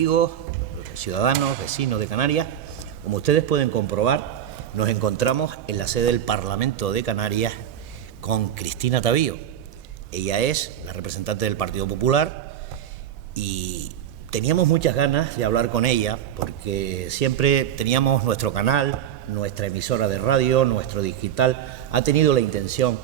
amigos, ciudadanos, vecinos de Canarias. Como ustedes pueden comprobar, nos encontramos en la sede del Parlamento de Canarias con Cristina Tavío. Ella es la representante del Partido Popular y teníamos muchas ganas de hablar con ella porque siempre teníamos nuestro canal, nuestra emisora de radio, nuestro digital. Ha tenido la intención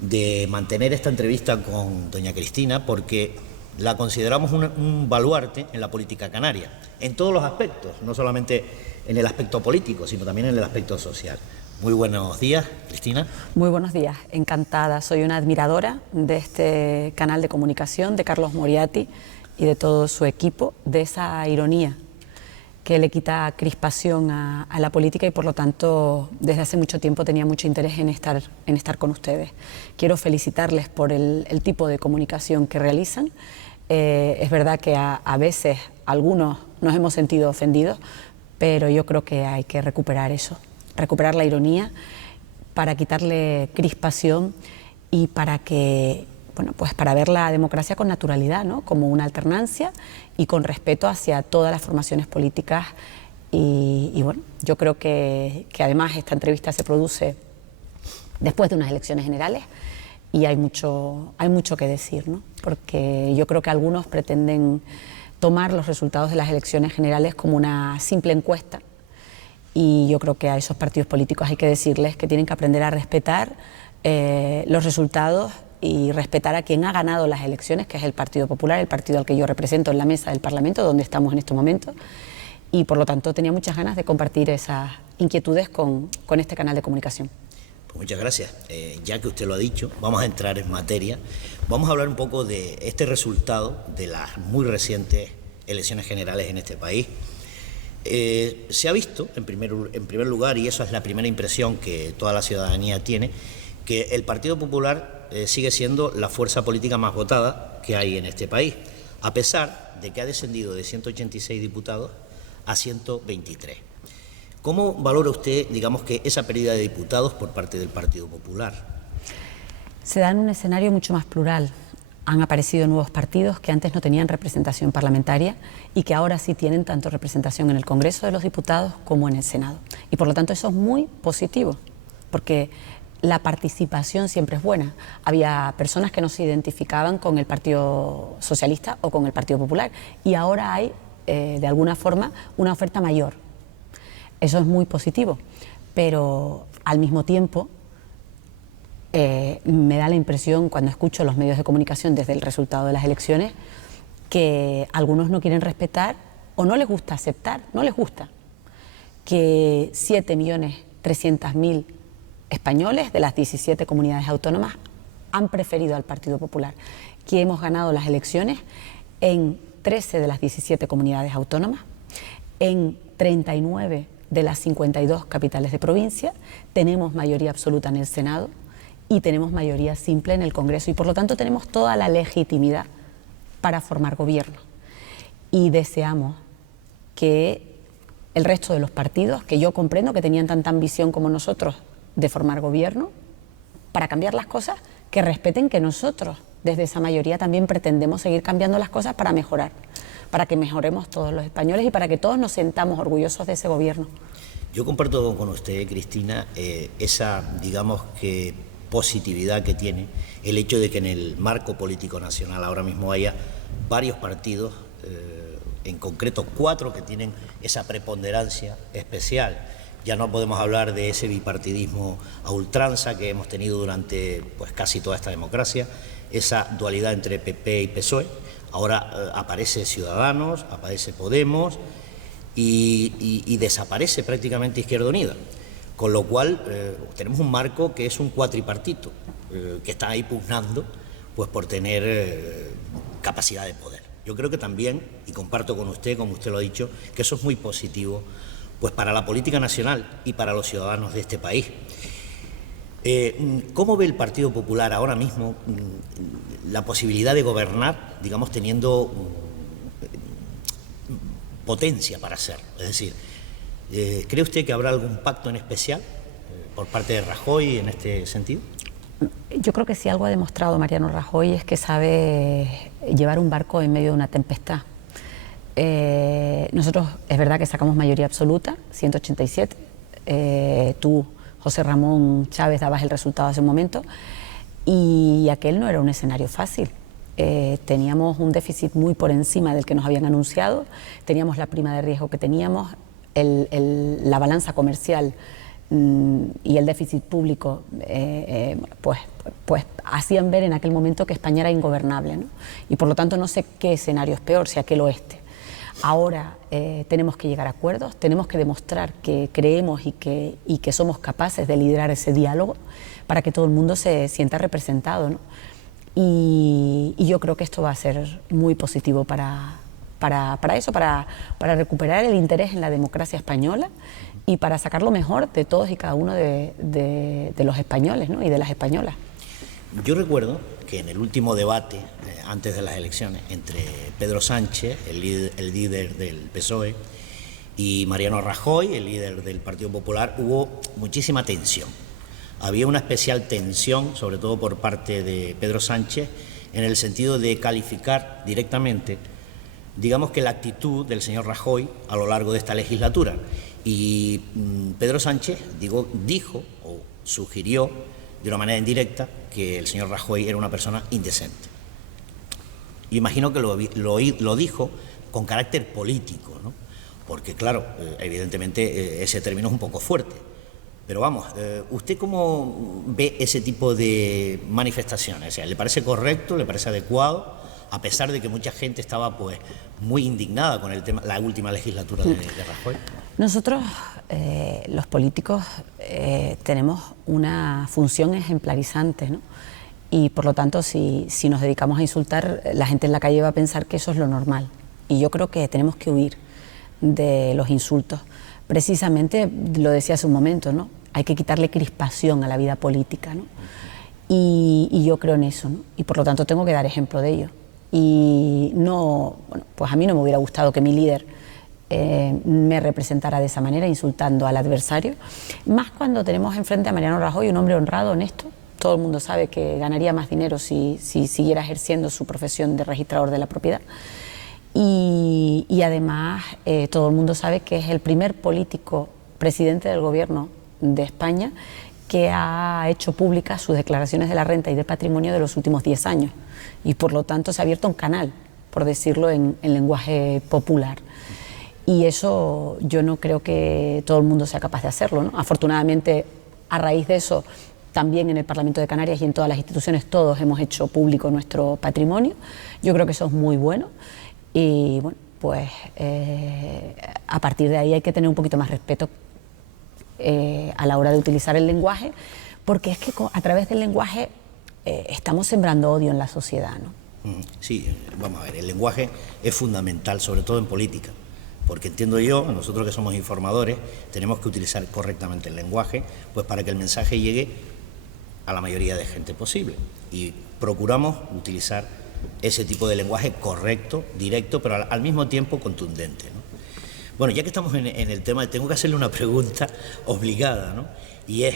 de mantener esta entrevista con doña Cristina porque la consideramos un baluarte en la política canaria, en todos los aspectos, no solamente en el aspecto político, sino también en el aspecto social. Muy buenos días, Cristina. Muy buenos días, encantada. Soy una admiradora de este canal de comunicación, de Carlos Moriati y de todo su equipo, de esa ironía que le quita crispación a la política y por lo tanto desde hace mucho tiempo tenía mucho interés en estar con ustedes. Quiero felicitarles por el tipo de comunicación que realizan. Es verdad que a veces algunos nos hemos sentido ofendidos, pero yo creo que hay que recuperar eso, recuperar la ironía para quitarle crispación y para que, bueno, pues para ver la democracia con naturalidad, ¿no? Como una alternancia y con respeto hacia todas las formaciones políticas. Y bueno, yo creo que además esta entrevista se produce después de unas elecciones generales y hay mucho que decir, ¿no? Porque yo creo que algunos pretenden tomar los resultados de las elecciones generales como una simple encuesta y yo creo que a esos partidos políticos hay que decirles que tienen que aprender a respetar los resultados y respetar a quien ha ganado las elecciones, que es el Partido Popular, el partido al que yo represento en la mesa del Parlamento, donde estamos en estos momentos, y por lo tanto tenía muchas ganas de compartir esas inquietudes con este canal de comunicación. Pues muchas gracias. Ya que usted lo ha dicho, vamos a entrar en materia. Vamos a hablar un poco de este resultado de las muy recientes elecciones generales en este país. Se ha visto, en primer lugar, y eso es la primera impresión que toda la ciudadanía tiene, que el Partido Popular sigue siendo la fuerza política más votada que hay en este país, a pesar de que ha descendido de 186 diputados a 123. ¿Cómo valora usted, digamos, que esa pérdida de diputados por parte del Partido Popular? Se da en un escenario mucho más plural. Han aparecido nuevos partidos que antes no tenían representación parlamentaria y que ahora sí tienen tanto representación en el Congreso de los Diputados como en el Senado. Y por lo tanto eso es muy positivo, porque la participación siempre es buena. Había personas que no se identificaban con el Partido Socialista o con el Partido Popular y ahora hay, de alguna forma, una oferta mayor. Eso es muy positivo, pero al mismo tiempo me da la impresión cuando escucho los medios de comunicación desde el resultado de las elecciones que algunos no quieren respetar o no les gusta aceptar, no les gusta que 7.300.000 españoles de las 17 comunidades autónomas han preferido al Partido Popular, que hemos ganado las elecciones en 13 de las 17 comunidades autónomas, en 39 de las 52 capitales de provincia, tenemos mayoría absoluta en el Senado y tenemos mayoría simple en el Congreso y por lo tanto tenemos toda la legitimidad para formar gobierno. Y deseamos que el resto de los partidos, que yo comprendo que tenían tanta ambición como nosotros de formar gobierno, para cambiar las cosas, que respeten que nosotros desde esa mayoría también pretendemos seguir cambiando las cosas para mejorar, para que mejoremos todos los españoles y para que todos nos sentamos orgullosos de ese gobierno. Yo comparto con usted, Cristina, esa, digamos, que positividad que tiene el hecho de que en el marco político nacional ahora mismo haya varios partidos, en concreto 4, que tienen esa preponderancia especial. Ya no podemos hablar de ese bipartidismo a ultranza que hemos tenido durante pues casi toda esta democracia, esa dualidad entre PP y PSOE. Ahora aparece Ciudadanos, aparece Podemos y desaparece prácticamente Izquierda Unida. Con lo cual tenemos un marco que es un cuatripartito, que está ahí pugnando pues, por tener capacidad de poder. Yo creo que también, y comparto con usted, como usted lo ha dicho, que eso es muy positivo pues, para la política nacional y para los ciudadanos de este país. ¿Cómo ve el Partido Popular ahora mismo la posibilidad de gobernar, digamos, teniendo potencia para hacerlo? Es decir, ¿cree usted que habrá algún pacto en especial por parte de Rajoy en este sentido? Yo creo que si algo ha demostrado Mariano Rajoy es que sabe llevar un barco en medio de una tempestad. Nosotros es verdad que sacamos mayoría absoluta, 187. Tú, José Ramón Chávez, dabas el resultado hace un momento, y aquel no era un escenario fácil. Teníamos un déficit muy por encima del que nos habían anunciado, teníamos la prima de riesgo que teníamos, la balanza comercial y el déficit público pues hacían ver en aquel momento que España era ingobernable, ¿no? Y por lo tanto no sé qué escenario es peor, si aquel o este. Ahora tenemos que llegar a acuerdos, tenemos que demostrar que creemos y que somos capaces de liderar ese diálogo para que todo el mundo se sienta representado, ¿no? Y yo creo que esto va a ser muy positivo para eso, para recuperar el interés en la democracia española y para sacar lo mejor de todos y cada uno de los españoles, ¿no? Y de las españolas. Yo recuerdo que en el último debate, antes de las elecciones, entre Pedro Sánchez, el líder del PSOE, y Mariano Rajoy, el líder del Partido Popular, hubo muchísima tensión. Había una especial tensión, sobre todo por parte de Pedro Sánchez, en el sentido de calificar directamente, digamos que la actitud del señor Rajoy a lo largo de esta legislatura. Y Pedro Sánchez dijo o sugirió de una manera indirecta que el señor Rajoy era una persona indecente. Imagino que lo dijo con carácter político, ¿no? Porque claro, evidentemente ese término es un poco fuerte. Pero vamos, ¿usted cómo ve ese tipo de manifestaciones? O sea, ¿le parece correcto, le parece adecuado, a pesar de que mucha gente estaba pues muy indignada con el tema, la última legislatura de Rajoy? Nosotros, los políticos, tenemos una función ejemplarizante, ¿no? Y por lo tanto, si nos dedicamos a insultar, la gente en la calle va a pensar que eso es lo normal. Y yo creo que tenemos que huir de los insultos. Precisamente, lo decía hace un momento, ¿no? Hay que quitarle crispación a la vida política, ¿no? Y yo creo en eso, ¿no? Y por lo tanto tengo que dar ejemplo de ello. Y no, bueno, pues a mí no me hubiera gustado que mi líder me representara de esa manera, insultando al adversario, más cuando tenemos enfrente a Mariano Rajoy, un hombre honrado, honesto. Todo el mundo sabe que ganaría más dinero si siguiera ejerciendo su profesión de registrador de la propiedad. Y además todo el mundo sabe que es el primer político presidente del gobierno de España que ha hecho públicas sus declaraciones de la renta y de patrimonio de los últimos 10 años. Y por lo tanto se ha abierto un canal, por decirlo en lenguaje popular. Y eso yo no creo que todo el mundo sea capaz de hacerlo, ¿no? Afortunadamente, a raíz de eso, también en el Parlamento de Canarias y en todas las instituciones todos hemos hecho público nuestro patrimonio. Yo creo que eso es muy bueno. Y bueno, pues a partir de ahí hay que tener un poquito más respeto a la hora de utilizar el lenguaje, porque es que a través del lenguaje estamos sembrando odio en la sociedad, ¿no? Sí, vamos a ver, el lenguaje es fundamental, sobre todo en política, porque entiendo yo, nosotros que somos informadores, tenemos que utilizar correctamente el lenguaje, pues para que el mensaje llegue a la mayoría de gente posible. Y procuramos utilizar ese tipo de lenguaje correcto, directo, pero al mismo tiempo contundente, ¿no? Bueno, ya que estamos en el tema, tengo que hacerle una pregunta obligada, ¿no? Y es,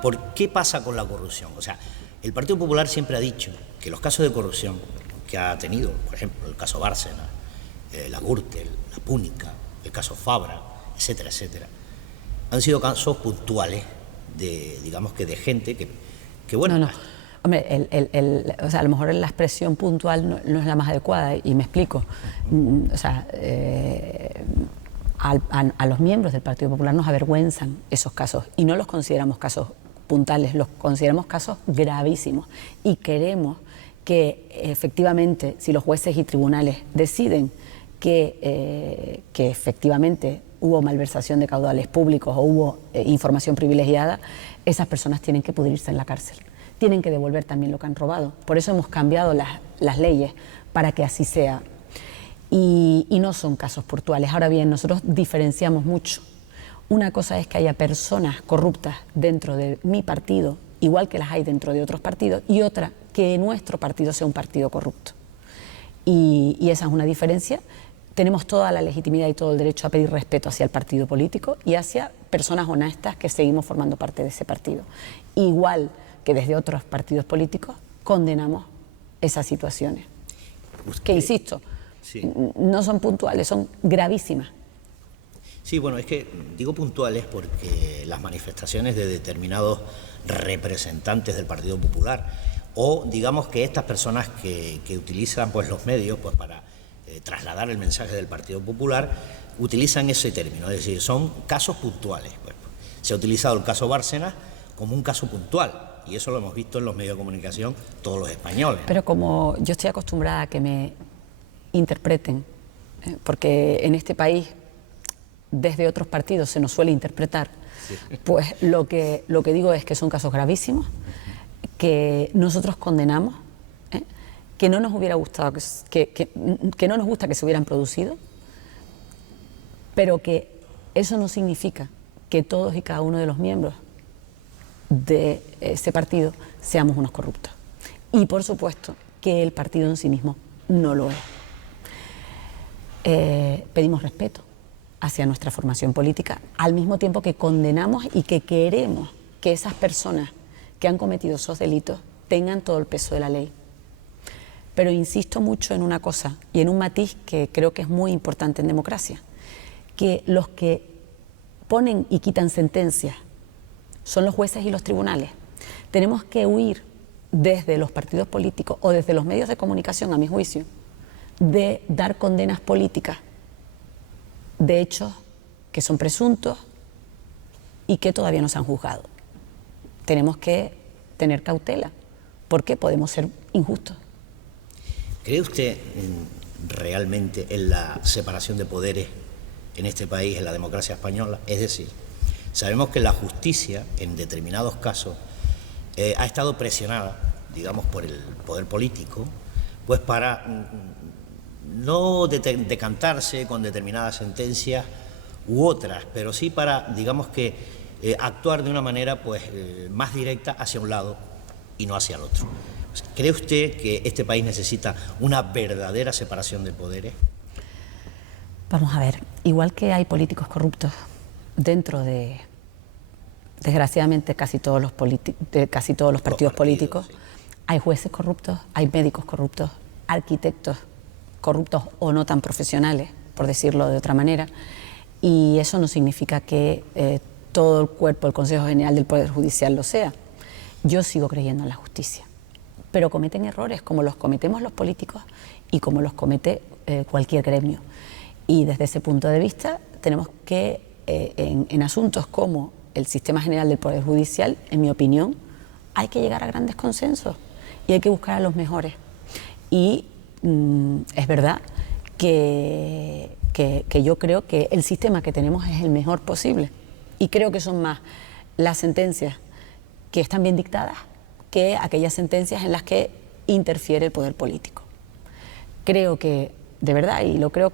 ¿por qué pasa con la corrupción? O sea, el Partido Popular siempre ha dicho que los casos de corrupción que ha tenido, por ejemplo, el caso Bárcenas, la Gürtel, la Púnica, el caso Fabra, etcétera, etcétera, han sido casos puntuales de, digamos que de gente que bueno... No. Hombre, o sea, a lo mejor la expresión puntual no es la más adecuada, y me explico. O sea, a los miembros del Partido Popular nos avergüenzan esos casos y no los consideramos casos puntales, los consideramos casos gravísimos y queremos que efectivamente, si los jueces y tribunales deciden que efectivamente hubo malversación de caudales públicos o hubo información privilegiada, esas personas tienen que pudrirse en la cárcel. Tienen que devolver también lo que han robado. Por eso hemos cambiado las leyes, para que así sea. Y no son casos puntuales. Ahora bien, nosotros diferenciamos mucho. Una cosa es que haya personas corruptas dentro de mi partido, igual que las hay dentro de otros partidos, y otra, que nuestro partido sea un partido corrupto. Y esa es una diferencia. Tenemos toda la legitimidad y todo el derecho a pedir respeto hacia el partido político y hacia personas honestas que seguimos formando parte de ese partido. Igual que desde otros partidos políticos condenamos esas situaciones. Que insisto, Sí. No son puntuales, son gravísimas. Sí, bueno, es que digo puntuales porque las manifestaciones de determinados representantes del Partido Popular, o digamos que estas personas que utilizan pues los medios pues para trasladar el mensaje del Partido Popular, utilizan ese término, es decir, son casos puntuales. Pues, se ha utilizado el caso Bárcenas como un caso puntual, y eso lo hemos visto en los medios de comunicación todos los españoles. Pero como yo estoy acostumbrada a que me interpreten, porque en este país desde otros partidos se nos suele interpretar, sí. Pues lo que digo es que son casos gravísimos, que nosotros condenamos, que no nos hubiera gustado, que no nos gusta que se hubieran producido, pero que eso no significa que todos y cada uno de los miembros de ese partido seamos unos corruptos. Y por supuesto que el partido en sí mismo no lo es. Pedimos respeto hacia nuestra formación política, al mismo tiempo que condenamos y que queremos que esas personas que han cometido esos delitos tengan todo el peso de la ley. Pero insisto mucho en una cosa y en un matiz que creo que es muy importante en democracia, que los que ponen y quitan sentencias son los jueces y los tribunales. Tenemos que huir desde los partidos políticos o desde los medios de comunicación, a mi juicio, de dar condenas políticas de hechos que son presuntos y que todavía no se han juzgado. Tenemos que tener cautela, porque podemos ser injustos. ¿Cree usted realmente en la separación de poderes en este país, en la democracia española? Es decir, sabemos que la justicia, en determinados casos, ha estado presionada, digamos, por el poder político, pues para no decantarse con determinadas sentencias u otras, pero sí para, digamos que, actuar de una manera pues más directa hacia un lado y no hacia el otro. ¿Cree usted que este país necesita una verdadera separación de poderes? Vamos a ver, igual que hay políticos corruptos dentro de, desgraciadamente, casi todos los partidos políticos, sí. Hay jueces corruptos, hay médicos corruptos, arquitectos corruptos o no tan profesionales, por decirlo de otra manera, y eso no significa que todo el cuerpo, el Consejo General del Poder Judicial lo sea. Yo sigo creyendo en la justicia, pero cometen errores como los cometemos los políticos y como los comete cualquier gremio. Y desde ese punto de vista tenemos que, en asuntos como el Sistema General del Poder Judicial, en mi opinión, hay que llegar a grandes consensos y hay que buscar a los mejores. Y es verdad que yo creo que el sistema que tenemos es el mejor posible. Y creo que son más las sentencias que están bien dictadas que aquellas sentencias en las que interfiere el poder político. Creo que, de verdad, y lo creo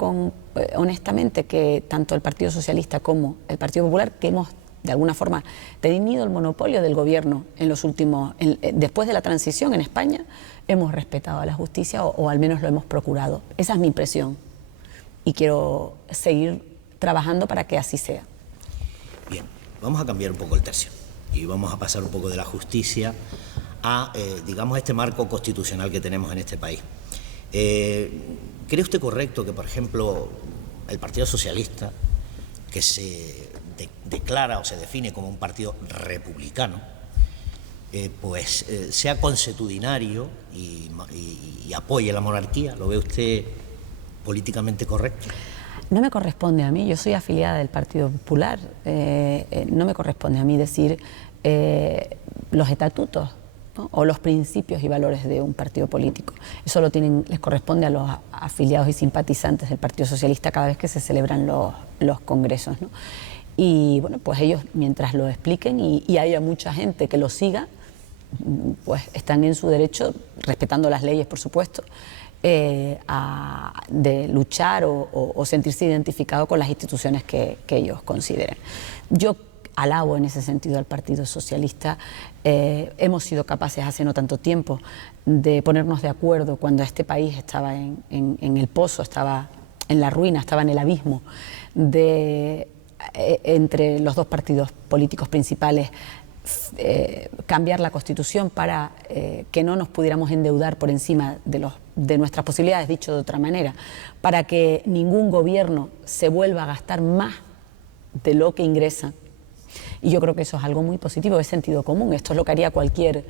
honestamente, que tanto el Partido Socialista como el Partido Popular, que hemos de alguna forma tenido el monopolio del gobierno en los últimos, después de la transición en España, hemos respetado a la justicia o al menos lo hemos procurado. Esa es mi impresión y quiero seguir trabajando para que así sea. Bien, vamos a cambiar un poco el tercio y vamos a pasar un poco de la justicia a, digamos, este marco constitucional que tenemos en este país. ¿Cree usted correcto que, por ejemplo, el Partido Socialista, que se declara o se define como un partido republicano, sea consuetudinario y apoye la monarquía? ¿Lo ve usted políticamente correcto? No me corresponde a mí, yo soy afiliada del Partido Popular, no me corresponde a mí decir los estatutos, ¿no?, o los principios y valores de un partido político. Eso les corresponde a los afiliados y simpatizantes del Partido Socialista cada vez que se celebran los congresos, ¿no? Y bueno, pues ellos, mientras lo expliquen y haya mucha gente que lo siga, pues están en su derecho, respetando las leyes, por supuesto, de luchar o sentirse identificado con las instituciones que ellos consideren. Yo alabo en ese sentido al Partido Socialista. Hemos sido capaces hace no tanto tiempo de ponernos de acuerdo cuando este país estaba en el pozo, estaba en la ruina, estaba en el abismo, entre los dos partidos políticos principales, cambiar la Constitución para que no nos pudiéramos endeudar por encima de los de nuestras posibilidades, dicho de otra manera, para que ningún gobierno se vuelva a gastar más de lo que ingresa. Y yo creo que eso es algo muy positivo, es sentido común. Esto es lo que haría cualquier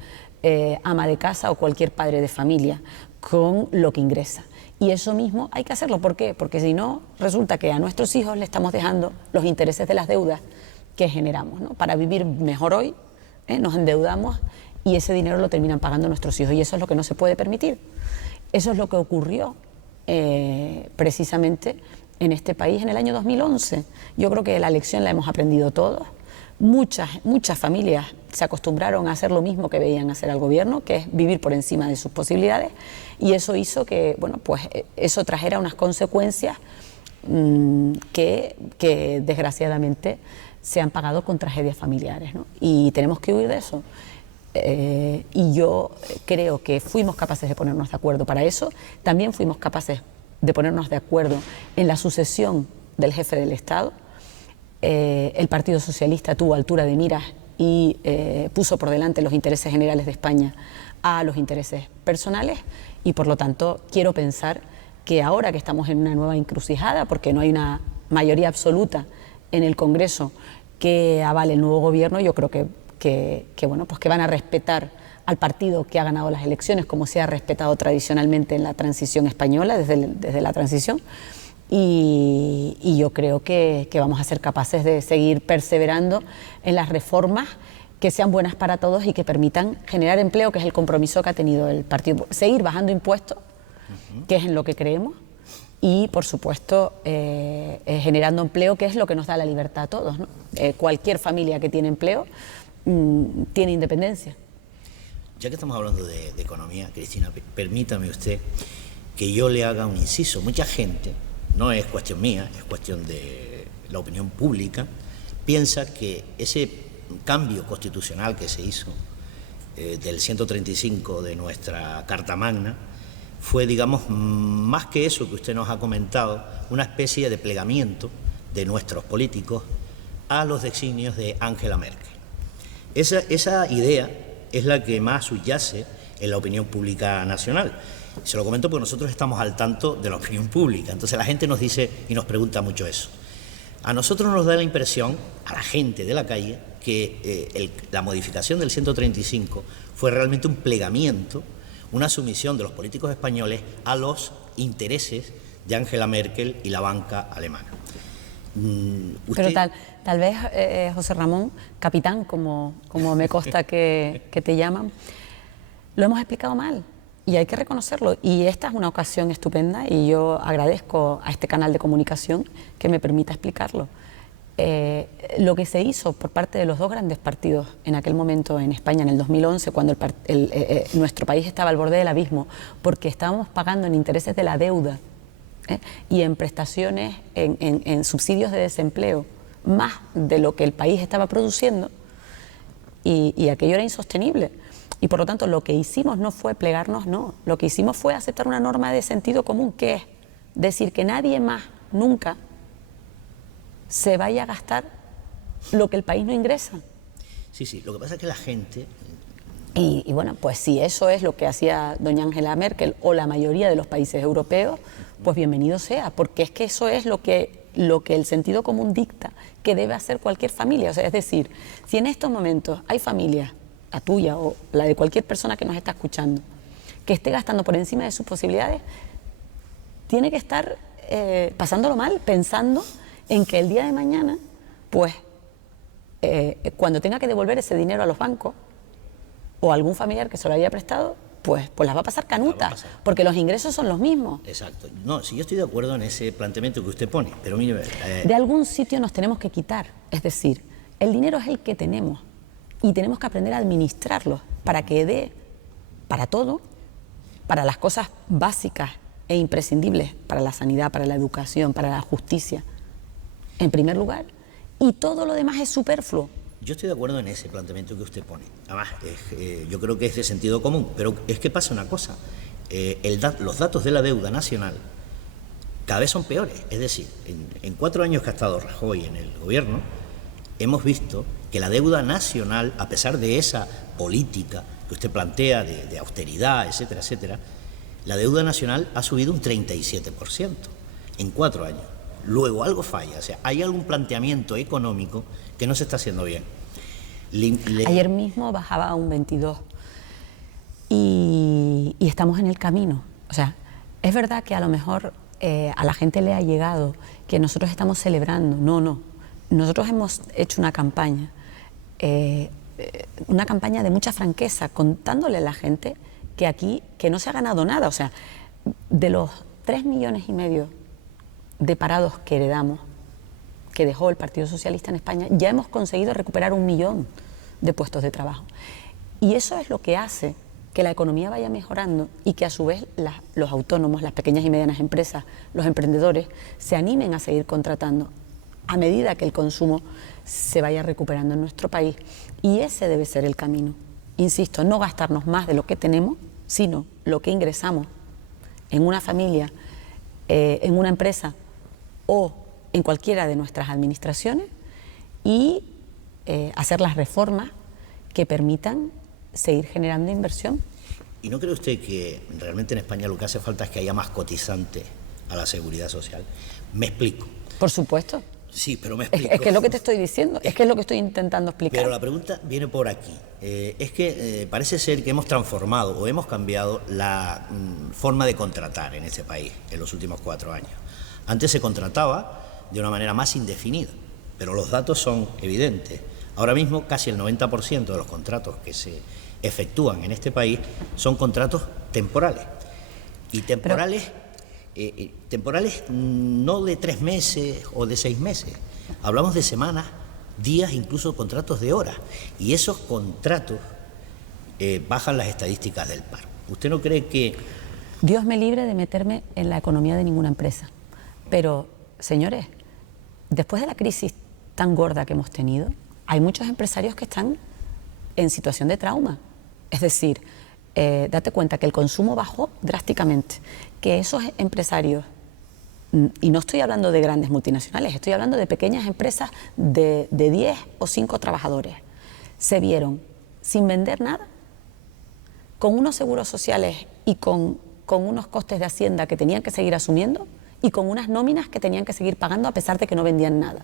ama de casa o cualquier padre de familia con lo que ingresa. Y eso mismo hay que hacerlo. ¿Por qué? Porque si no, resulta que a nuestros hijos le estamos dejando los intereses de las deudas que generamos, ¿no? Para vivir mejor hoy, nos endeudamos y ese dinero lo terminan pagando nuestros hijos. Y eso es lo que no se puede permitir. Eso es lo que ocurrió precisamente en este país en el año 2011. Yo creo que la lección la hemos aprendido todos. Muchas familias se acostumbraron a hacer lo mismo que veían hacer al gobierno, que es vivir por encima de sus posibilidades, y eso hizo que, bueno, pues eso trajera unas consecuencias que desgraciadamente se han pagado con tragedias familiares, ¿no? Y tenemos que huir de eso. Y yo creo que fuimos capaces de ponernos de acuerdo para eso. También fuimos capaces de ponernos de acuerdo en la sucesión del jefe del Estado. El Partido Socialista tuvo altura de miras y puso por delante los intereses generales de España a los intereses personales, y por lo tanto quiero pensar que ahora que estamos en una nueva encrucijada, porque no hay una mayoría absoluta en el Congreso que avale el nuevo gobierno, yo creo que bueno, pues que van a respetar al partido que ha ganado las elecciones, como se ha respetado tradicionalmente en la transición española, desde la transición. Y yo creo que vamos a ser capaces de seguir perseverando en las reformas que sean buenas para todos y que permitan generar empleo, que es el compromiso que ha tenido el partido. Seguir bajando impuestos, que es en lo que creemos, y por supuesto generando empleo, que es lo que nos da la libertad a todos, ¿no? Cualquier familia que tiene empleo tiene independencia. Ya que estamos hablando de economía, Cristina, permítame usted que yo le haga un inciso. Mucha gente, no es cuestión mía, es cuestión de la opinión pública, piensa que ese cambio constitucional que se hizo del 135 de nuestra Carta Magna fue, digamos, más que eso que usted nos ha comentado, una especie de plegamiento de nuestros políticos a los designios de Angela Merkel. Esa idea es la que más subyace en la opinión pública nacional. Se lo comento porque nosotros estamos al tanto de la opinión pública, entonces la gente nos dice y nos pregunta mucho eso. A nosotros nos da la impresión, a la gente de la calle, que la modificación del 135 fue realmente un plegamiento, una sumisión de los políticos españoles a los intereses de Angela Merkel y la banca alemana. Pero tal vez, José Ramón, capitán, como me consta que te llaman, lo hemos explicado mal. Y hay que reconocerlo, y esta es una ocasión estupenda y yo agradezco a este canal de comunicación que me permita explicarlo. Lo que se hizo por parte de los dos grandes partidos en aquel momento en España, en el 2011, cuando nuestro país estaba al borde del abismo, porque estábamos pagando en intereses de la deuda y en prestaciones, en subsidios de desempleo, más de lo que el país estaba produciendo, y aquello era insostenible. Y por lo tanto lo que hicimos no fue plegarnos, no. Lo que hicimos fue aceptar una norma de sentido común, que es decir que nadie más, nunca, se vaya a gastar lo que el país no ingresa. Sí, lo que pasa es que la gente... Y bueno, pues si eso es lo que hacía doña Angela Merkel o la mayoría de los países europeos, pues bienvenido sea, porque es que eso es lo que el sentido común dicta que debe hacer cualquier familia. O sea, es decir, si en estos momentos hay familias, la tuya o la de cualquier persona que nos está escuchando, que esté gastando por encima de sus posibilidades, tiene que estar pasándolo mal, pensando en que el día de mañana, pues, cuando tenga que devolver ese dinero a los bancos o a algún familiar que se lo haya prestado, pues las va a pasar canutas, porque los ingresos son los mismos. Exacto. No, sí, yo estoy de acuerdo en ese planteamiento que usted pone, pero mire... De algún sitio nos tenemos que quitar, es decir, el dinero es el que tenemos y tenemos que aprender a administrarlo para que dé para todo, para las cosas básicas e imprescindibles, para la sanidad, para la educación, para la justicia, en primer lugar, y todo lo demás es superfluo. Yo estoy de acuerdo en ese planteamiento que usted pone. Además, yo creo que es de sentido común, pero es que pasa una cosa. Los datos de la deuda nacional cada vez son peores. Es decir, en 4 años que ha estado Rajoy en el gobierno, hemos visto que la deuda nacional, a pesar de esa política que usted plantea de austeridad, etcétera, etcétera, La deuda nacional ha subido un 37% en 4 años. Luego algo falla, o sea, hay algún planteamiento económico que no se está haciendo bien. Ayer mismo bajaba a un 22 y estamos en el camino. O sea, es verdad que a lo mejor a la gente le ha llegado que nosotros estamos celebrando. No. Nosotros hemos hecho una campaña de mucha franqueza, contándole a la gente que aquí que no se ha ganado nada. O sea, de los 3,5 millones de parados que heredamos, que dejó el Partido Socialista en España, ya hemos conseguido recuperar 1 millón de puestos de trabajo. Y eso es lo que hace que la economía vaya mejorando y que a su vez los autónomos, las pequeñas y medianas empresas, los emprendedores, se animen a seguir contratando a medida que el consumo se vaya recuperando en nuestro país. Y ese debe ser el camino. Insisto, no gastarnos más de lo que tenemos, sino lo que ingresamos en una familia, en una empresa o en cualquiera de nuestras administraciones y hacer las reformas que permitan seguir generando inversión. ¿Y no cree usted que realmente en España lo que hace falta es que haya más cotizantes a la seguridad social? Me explico. Por supuesto. Sí, pero me explico. Es que es lo que te estoy diciendo, es que es lo que estoy intentando explicar. Pero la pregunta viene por aquí. Es que parece ser que hemos transformado o hemos cambiado la forma de contratar en este país en los últimos 4 años. Antes se contrataba de una manera más indefinida, pero los datos son evidentes. Ahora mismo casi el 90% de los contratos que se efectúan en este país son contratos temporales. Y temporales no de 3 meses o de 6 meses. Hablamos de semanas, días, incluso contratos de horas. Y esos contratos bajan las estadísticas del paro. ¿Usted no cree que...? Dios me libre de meterme en la economía de ninguna empresa. Pero, señores, después de la crisis tan gorda que hemos tenido, hay muchos empresarios que están en situación de trauma. Es decir, date cuenta que el consumo bajó drásticamente, que esos empresarios, y no estoy hablando de grandes multinacionales, estoy hablando de pequeñas empresas de 10 o 5 trabajadores, se vieron sin vender nada, con unos seguros sociales y con unos costes de Hacienda que tenían que seguir asumiendo y con unas nóminas que tenían que seguir pagando a pesar de que no vendían nada.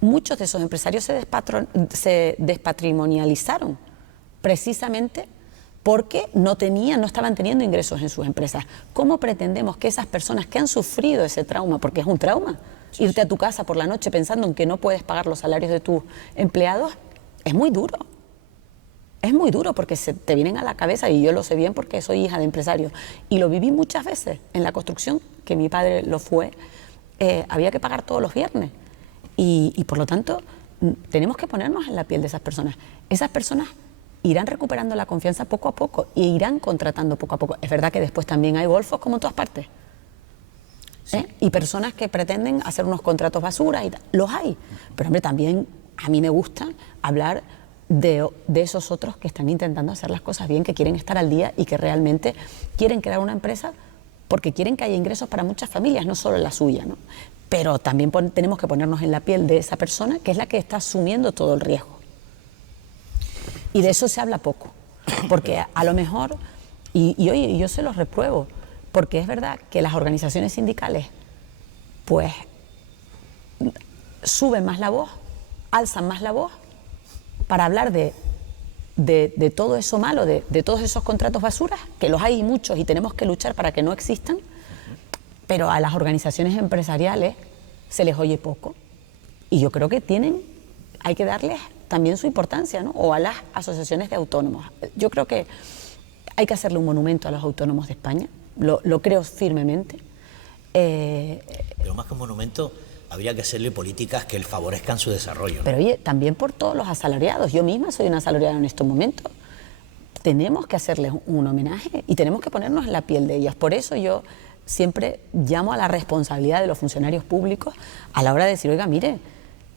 Muchos de esos empresarios se despatrimonializaron precisamente porque no estaban teniendo ingresos en sus empresas. ¿Cómo pretendemos que esas personas que han sufrido ese trauma, porque es un trauma, irte a tu casa por la noche pensando en que no puedes pagar los salarios de tus empleados, es muy duro? Es muy duro porque se te vienen a la cabeza, y yo lo sé bien porque soy hija de empresarios, y lo viví muchas veces en la construcción, que mi padre lo fue, había que pagar todos los viernes. Y por lo tanto, tenemos que ponernos en la piel de esas personas. Esas personas irán recuperando la confianza poco a poco e irán contratando poco a poco. Es verdad que después también hay golfos como en todas partes. Sí. Y personas que pretenden hacer unos contratos basura y tal. Los hay. Pero hombre, también a mí me gusta hablar de esos otros que están intentando hacer las cosas bien, que quieren estar al día y que realmente quieren crear una empresa porque quieren que haya ingresos para muchas familias, no solo la suya, ¿no? Pero también tenemos que ponernos en la piel de esa persona que es la que está asumiendo todo el riesgo. Y de eso se habla poco, porque a lo mejor, y oye, yo se los repruebo, porque es verdad que las organizaciones sindicales pues suben más la voz, alzan más la voz para hablar de todo eso malo, de todos esos contratos basuras, que los hay muchos y tenemos que luchar para que no existan, pero a las organizaciones empresariales se les oye poco. Y yo creo que hay que darles también su importancia, ¿no? O a las asociaciones de autónomos. Yo creo que hay que hacerle un monumento a los autónomos de España, lo creo firmemente. Pero más que un monumento, habría que hacerle políticas que favorezcan su desarrollo, ¿no? Pero oye, también por todos los asalariados. Yo misma soy una asalariada en estos momentos. Tenemos que hacerles un homenaje y tenemos que ponernos en la piel de ellas. Por eso yo siempre llamo a la responsabilidad de los funcionarios públicos a la hora de decir, oiga, mire,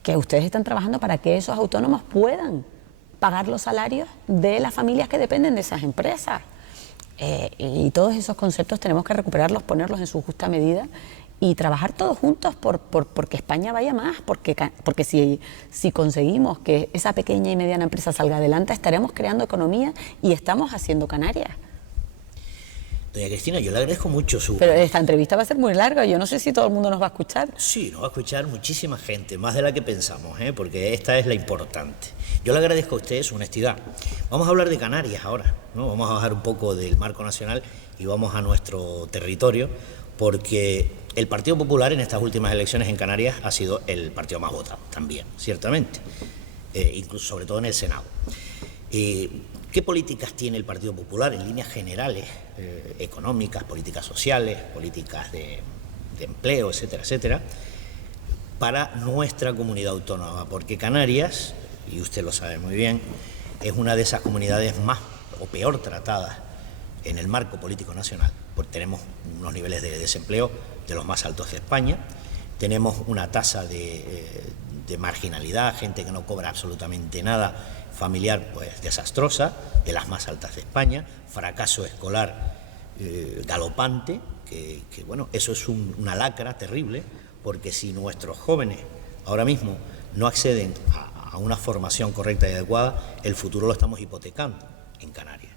que ustedes están trabajando para que esos autónomos puedan pagar los salarios de las familias que dependen de esas empresas. Y todos esos conceptos tenemos que recuperarlos, ponerlos en su justa medida y trabajar todos juntos porque España vaya más, porque si conseguimos que esa pequeña y mediana empresa salga adelante, estaremos creando economía y estamos haciendo Canarias. Doña Cristina, yo le agradezco mucho su... Pero esta entrevista va a ser muy larga, yo no sé si todo el mundo nos va a escuchar. Sí, nos va a escuchar muchísima gente, más de la que pensamos, porque esta es la importante. Yo le agradezco a usted su honestidad. Vamos a hablar de Canarias ahora, ¿no? Vamos a bajar un poco del marco nacional y vamos a nuestro territorio, porque el Partido Popular en estas últimas elecciones en Canarias ha sido el partido más votado también, ciertamente, incluso sobre todo en el Senado. ¿Qué políticas tiene el Partido Popular en líneas generales, económicas, políticas sociales, políticas de empleo, etcétera, etcétera, para nuestra comunidad autónoma? Porque Canarias, y usted lo sabe muy bien, es una de esas comunidades más o peor tratadas en el marco político nacional, porque tenemos unos niveles de desempleo de los más altos de España, tenemos una tasa de marginalidad, gente que no cobra absolutamente nada, familiar pues desastrosa, de las más altas de España, fracaso escolar galopante, que bueno, eso es una lacra terrible, porque si nuestros jóvenes ahora mismo no acceden a una formación correcta y adecuada, el futuro lo estamos hipotecando en Canarias.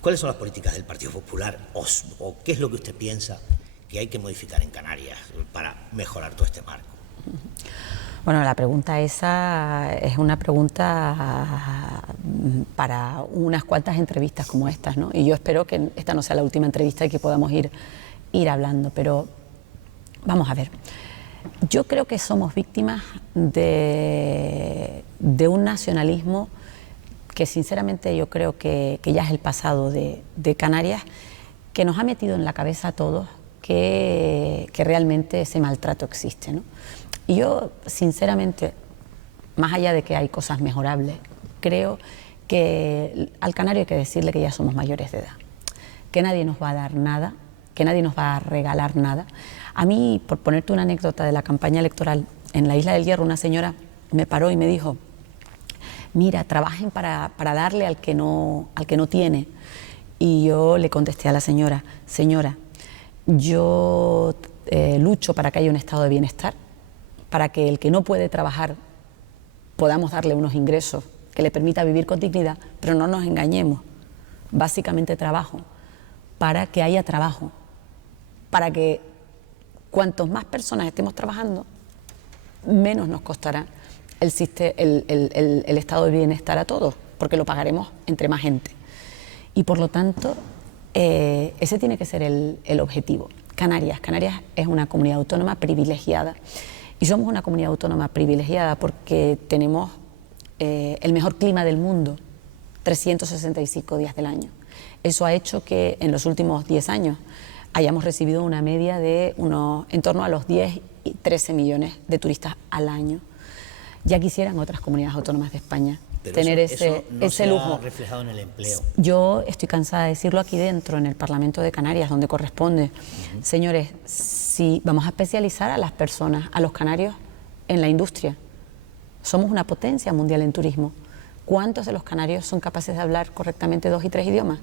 ¿Cuáles son las políticas del Partido Popular o qué es lo que usted piensa que hay que modificar en Canarias para mejorar todo este marco? Bueno, la pregunta esa es una pregunta para unas cuantas entrevistas como estas, ¿no? Y yo espero que esta no sea la última entrevista y que podamos ir hablando, pero vamos a ver. Yo creo que somos víctimas de un nacionalismo que sinceramente yo creo que ya es el pasado de Canarias, que nos ha metido en la cabeza a todos que realmente ese maltrato existe, ¿no? Y yo, sinceramente, más allá de que hay cosas mejorables, creo que al canario hay que decirle que ya somos mayores de edad, que nadie nos va a dar nada, que nadie nos va a regalar nada. A mí, por ponerte una anécdota de la campaña electoral, en la Isla del Hierro una señora me paró y me dijo: mira, trabajen para darle al que no tiene. Y yo le contesté a la señora: señora, yo lucho para que haya un estado de bienestar, para que el que no puede trabajar podamos darle unos ingresos que le permita vivir con dignidad, pero no nos engañemos, básicamente trabajo para que haya trabajo, para que cuantos más personas estemos trabajando, menos nos costará el estado de bienestar a todos, porque lo pagaremos entre más gente. Y por lo tanto, ese tiene que ser el objetivo. Canarias es una comunidad autónoma privilegiada. Y somos una comunidad autónoma privilegiada porque tenemos el mejor clima del mundo, 365 días del año. Eso ha hecho que en los últimos 10 años hayamos recibido una media de en torno a los 10 y 13 millones de turistas al año. Ya quisieran otras comunidades autónomas de España tener eso no ese lujo. Ha reflejado en el empleo. Yo estoy cansada de decirlo aquí dentro, en el Parlamento de Canarias, donde corresponde. Señores, si vamos a especializar a las personas, a los canarios, en la industria. Somos una potencia mundial en turismo. ¿Cuántos de los canarios son capaces de hablar correctamente 2 y 3 idiomas?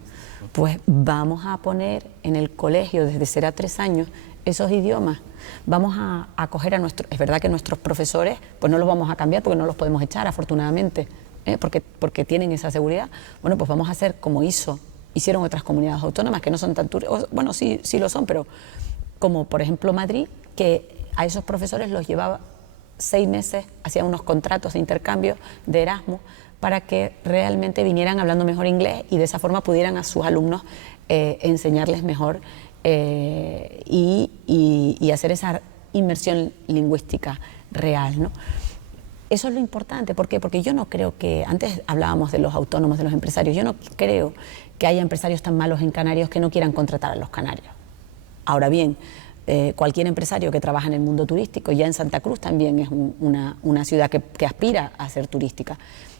Pues vamos a poner en el colegio desde 0 a 3 años esos idiomas. Vamos a acoger a nuestros... Es verdad que nuestros profesores pues no los vamos a cambiar porque no los podemos echar, afortunadamente, porque tienen esa seguridad. Bueno, pues vamos a hacer como hicieron otras comunidades autónomas que no son tan... Bueno, sí lo son, pero como por ejemplo Madrid, que a esos profesores los llevaba 6 meses, hacían unos contratos de intercambio de Erasmus para que realmente vinieran hablando mejor inglés y de esa forma pudieran a sus alumnos enseñarles mejor y hacer esa inmersión lingüística real, ¿no? Eso es lo importante. ¿Por qué? Porque yo no creo que... Antes hablábamos de los autónomos, de los empresarios. Yo no creo que haya empresarios tan malos en Canarias que no quieran contratar a los canarios. Ahora bien, cualquier empresario que trabaja en el mundo turístico, ya en Santa Cruz también es una ciudad que aspira a ser turística.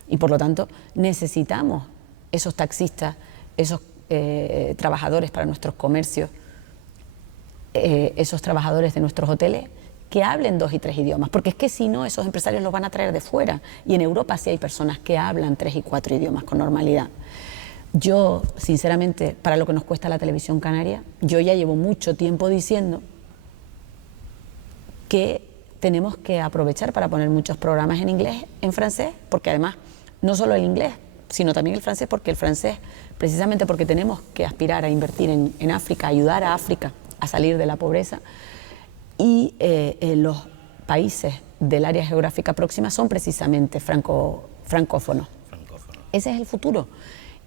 Y por lo tanto necesitamos esos taxistas, esos trabajadores para nuestros comercios, esos trabajadores de nuestros hoteles, que hablen 2 y 3 idiomas, porque es que si no, esos empresarios los van a traer de fuera. Y en Europa sí hay personas que hablan 3 y 4 idiomas con normalidad. Yo, sinceramente, para lo que nos cuesta la televisión canaria, yo ya llevo mucho tiempo diciendo que tenemos que aprovechar para poner muchos programas en inglés, en francés, porque además no solo el inglés, sino también el francés, porque el francés, precisamente porque tenemos que aspirar a invertir en África, ayudar a África a salir de la pobreza, y los países del área geográfica próxima son precisamente francófonos. Ese es el futuro.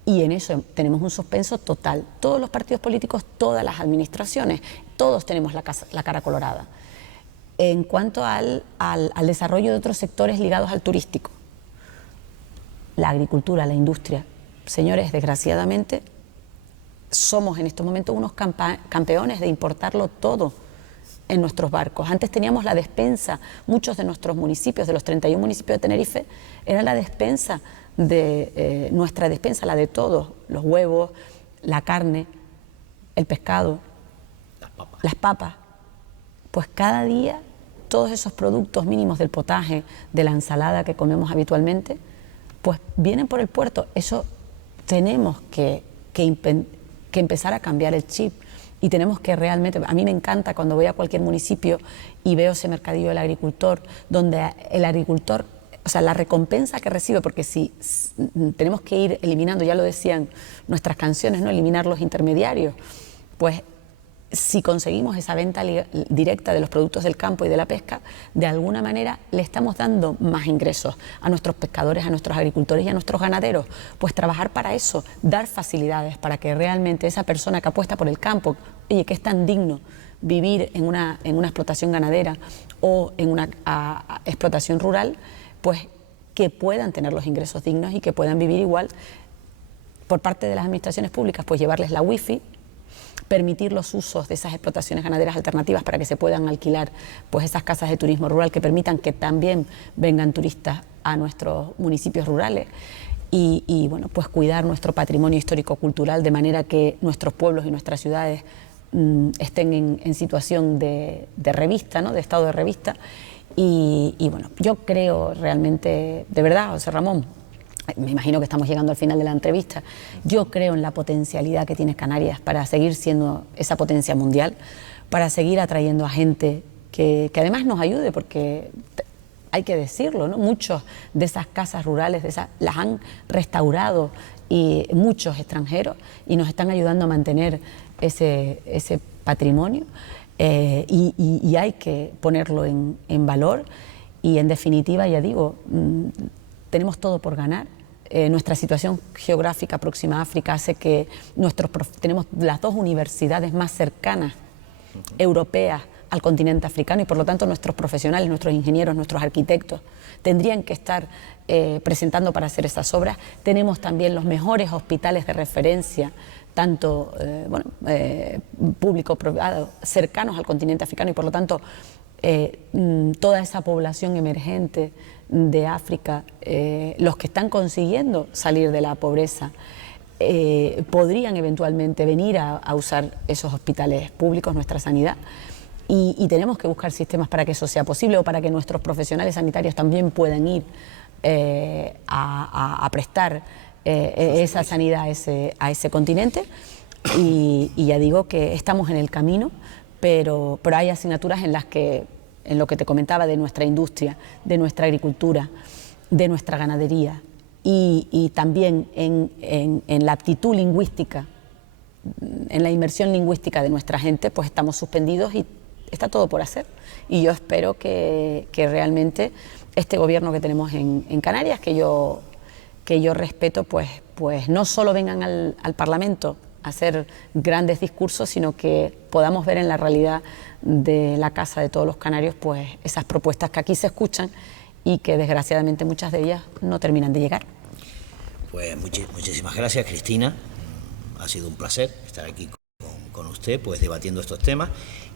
Y en eso tenemos un suspenso total. Todos los partidos políticos, todas las administraciones, todos tenemos la cara colorada. En cuanto al desarrollo de otros sectores ligados al turístico, la agricultura, la industria, señores, desgraciadamente, somos en estos momentos unos campeones de importarlo todo en nuestros barcos. Antes teníamos la despensa, muchos de nuestros municipios, de los 31 municipios de Tenerife, era la despensa de nuestra despensa, la de todos, los huevos, la carne, el pescado, las papas. Pues cada día todos esos productos mínimos del potaje, de la ensalada que comemos habitualmente, pues vienen por el puerto. Eso tenemos que empezar a cambiar el chip. Y tenemos que realmente, a mí me encanta cuando voy a cualquier municipio y veo ese mercadillo del agricultor, donde el agricultor, o sea, la recompensa que recibe, porque si tenemos que ir eliminando, ya lo decían nuestras canciones, ¿no?, eliminar los intermediarios, pues si conseguimos esa venta directa de los productos del campo y de la pesca, de alguna manera le estamos dando más ingresos a nuestros pescadores, a nuestros agricultores y a nuestros ganaderos. Pues trabajar para eso, dar facilidades para que realmente esa persona que apuesta por el campo, oye, que es tan digno vivir en una explotación ganadera o en una explotación rural, pues que puedan tener los ingresos dignos y que puedan vivir igual. Por parte de las administraciones públicas, pues llevarles la wifi, permitir los usos de esas explotaciones ganaderas alternativas para que se puedan alquilar pues esas casas de turismo rural que permitan que también vengan turistas a nuestros municipios rurales y bueno, pues cuidar nuestro patrimonio histórico-cultural de manera que nuestros pueblos y nuestras ciudades estén en situación de revista, ¿no?, de estado de revista y bueno, yo creo realmente, de verdad, José Ramón, me imagino que estamos llegando al final de la entrevista, yo creo en la potencialidad que tiene Canarias para seguir siendo esa potencia mundial, para seguir atrayendo a gente que además nos ayude, porque hay que decirlo, ¿no?, muchos de esas casas rurales las han restaurado y muchos extranjeros y nos están ayudando a mantener ese patrimonio y hay que ponerlo en valor y en definitiva, ya digo, tenemos todo por ganar. Nuestra situación geográfica próxima a África hace que tenemos las dos universidades más cercanas europeas al continente africano y por lo tanto nuestros profesionales, nuestros ingenieros, nuestros arquitectos tendrían que estar presentando para hacer esas obras. Tenemos también los mejores hospitales de referencia, tanto público-privado, cercanos al continente africano y por lo tanto toda esa población emergente de África, los que están consiguiendo salir de la pobreza, podrían eventualmente venir a usar esos hospitales públicos, nuestra sanidad, y tenemos que buscar sistemas para que eso sea posible o para que nuestros profesionales sanitarios también puedan ir a prestar esa sanidad a ese continente y ya digo que estamos en el camino, pero hay asignaturas en lo que te comentaba de nuestra industria, de nuestra agricultura, de nuestra ganadería y también en la aptitud lingüística, en la inmersión lingüística de nuestra gente, pues estamos suspendidos y está todo por hacer. Y yo espero que realmente este gobierno que tenemos en Canarias, que yo respeto, pues no solo vengan al Parlamento a hacer grandes discursos, sino que podamos ver en la realidad de la casa de todos los canarios pues esas propuestas que aquí se escuchan y que desgraciadamente muchas de ellas no terminan de llegar. Pues muchísimas gracias, Cristina. Ha sido un placer estar aquí con usted pues debatiendo estos temas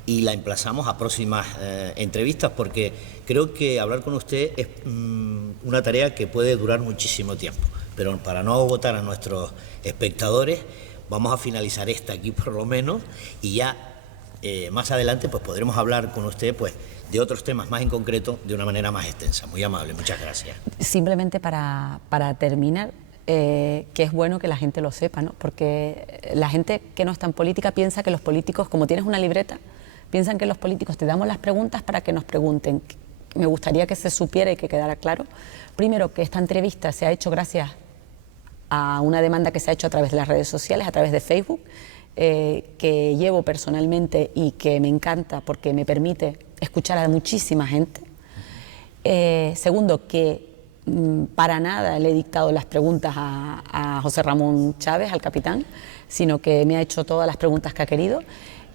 y la emplazamos a próximas entrevistas porque creo que hablar con usted es una tarea que puede durar muchísimo tiempo, pero para no agotar a nuestros espectadores vamos a finalizar esta aquí por lo menos y ya más adelante pues podremos hablar con usted pues de otros temas más en concreto de una manera más extensa. Muy amable, muchas gracias. Simplemente para terminar, que es bueno que la gente lo sepa, ¿no? Porque la gente que no está en política piensa que los políticos, como tienes una libreta, piensan que los políticos te damos las preguntas para que nos pregunten. Me gustaría que se supiera y que quedara claro, primero, que esta entrevista se ha hecho gracias a una demanda que se ha hecho a través de las redes sociales, a través de Facebook, que llevo personalmente y que me encanta porque me permite escuchar a muchísima gente. Segundo, que para nada le he dictado las preguntas a José Ramón Chávez, al capitán, sino que me ha hecho todas las preguntas que ha querido.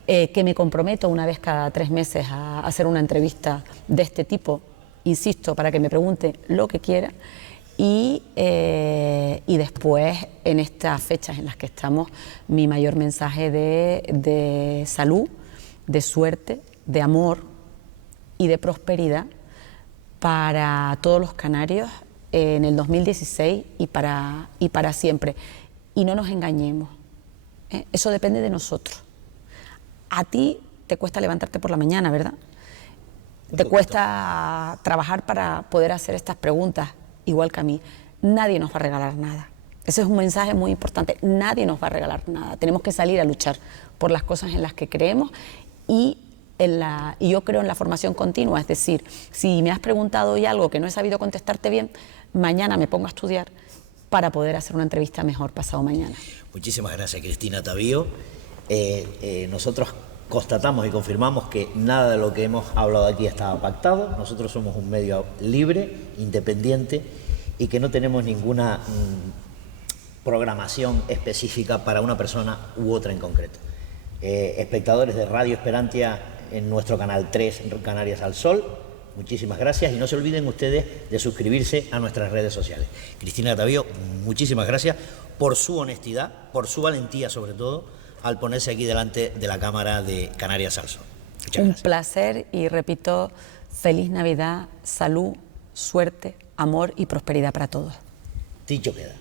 Que me comprometo una vez cada 3 meses a hacer una entrevista de este tipo, insisto, para que me pregunte lo que quiera. Y después, en estas fechas en las que estamos, mi mayor mensaje de salud, de suerte, de amor y de prosperidad para todos los canarios en el 2016 y para siempre. Y no nos engañemos, eso depende de nosotros. A ti te cuesta levantarte por la mañana, ¿verdad? Te cuesta trabajar para poder hacer estas preguntas, igual que a mí. Nadie nos va a regalar nada. Ese es un mensaje muy importante. Nadie nos va a regalar nada. Tenemos que salir a luchar por las cosas en las que creemos y yo creo en la formación continua. Es decir, si me has preguntado hoy algo que no he sabido contestarte bien, mañana me pongo a estudiar para poder hacer una entrevista mejor pasado mañana. Muchísimas gracias, Cristina Tavío. Nosotros constatamos y confirmamos que nada de lo que hemos hablado aquí estaba pactado. Nosotros somos un medio libre, independiente y que no tenemos ninguna programación específica para una persona u otra en concreto. Espectadores de Radio Esperantia en nuestro canal 3, Canarias al Sol, muchísimas gracias y no se olviden ustedes de suscribirse a nuestras redes sociales. Cristina Tavío, muchísimas gracias por su honestidad, por su valentía sobre todo, al ponerse aquí delante de la cámara de Canarias al Sol. Muchas gracias. Un placer y repito, feliz Navidad, salud, suerte, amor y prosperidad para todos. Dicho queda.